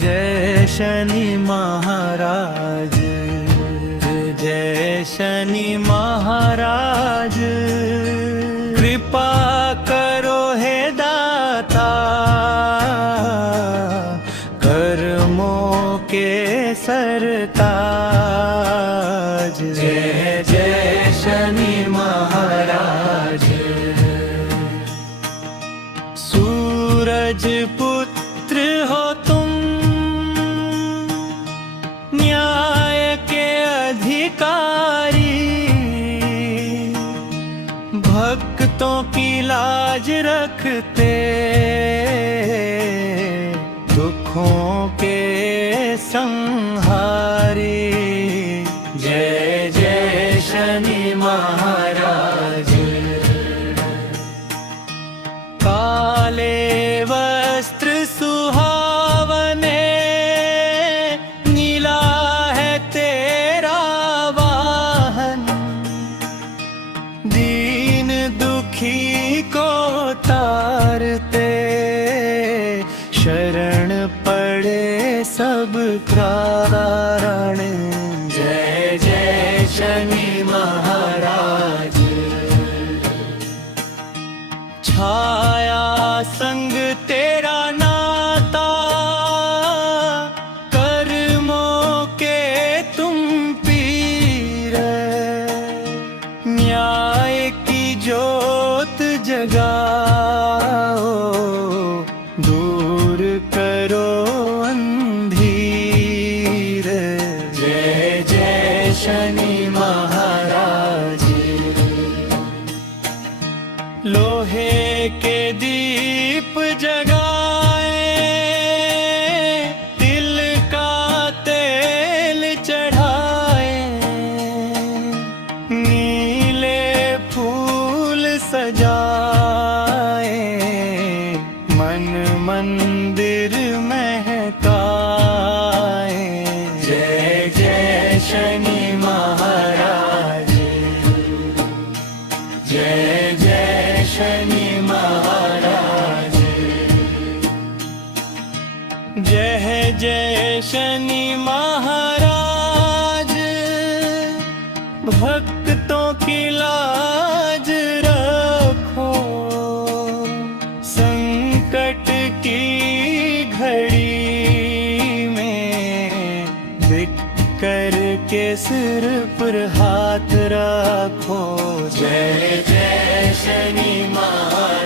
जय शनि महाराज, जय शनि महाराज। कृपा करो हे दाता, कर्मों के सरताज। जय जय शनि महाराज। सूरज पुत्र हो तुम, न्याय के अधिकारी, भक्तों की लाज रखते, दुखों के संहारी। जय जय शनि महाराज। काले वस्त्र सुहावने, नीला है तेरा वाहन, दीन दुखी को तारते, शरण पड़े सब प्राण। जय जय शनि महाराज। छाया संग तेरा नाता, कर्मों के तुम पीर, न्याय की ज्योत जगाओ, दूर करो अंधीर। जय जय शनि महाराज। लोहे के दीप जगाए, तिल का तेल चढ़ाए, नीले फूल सजाए, मन मंदिर महकाए। जय जय शनि महाराज। जय जय शनि महाराज। जय जय शनि महाराज। भक्तों की लाज रखो, संकट की घड़ी में बिक के सिर पर हाथ रखो। जय जय शनि महाराज।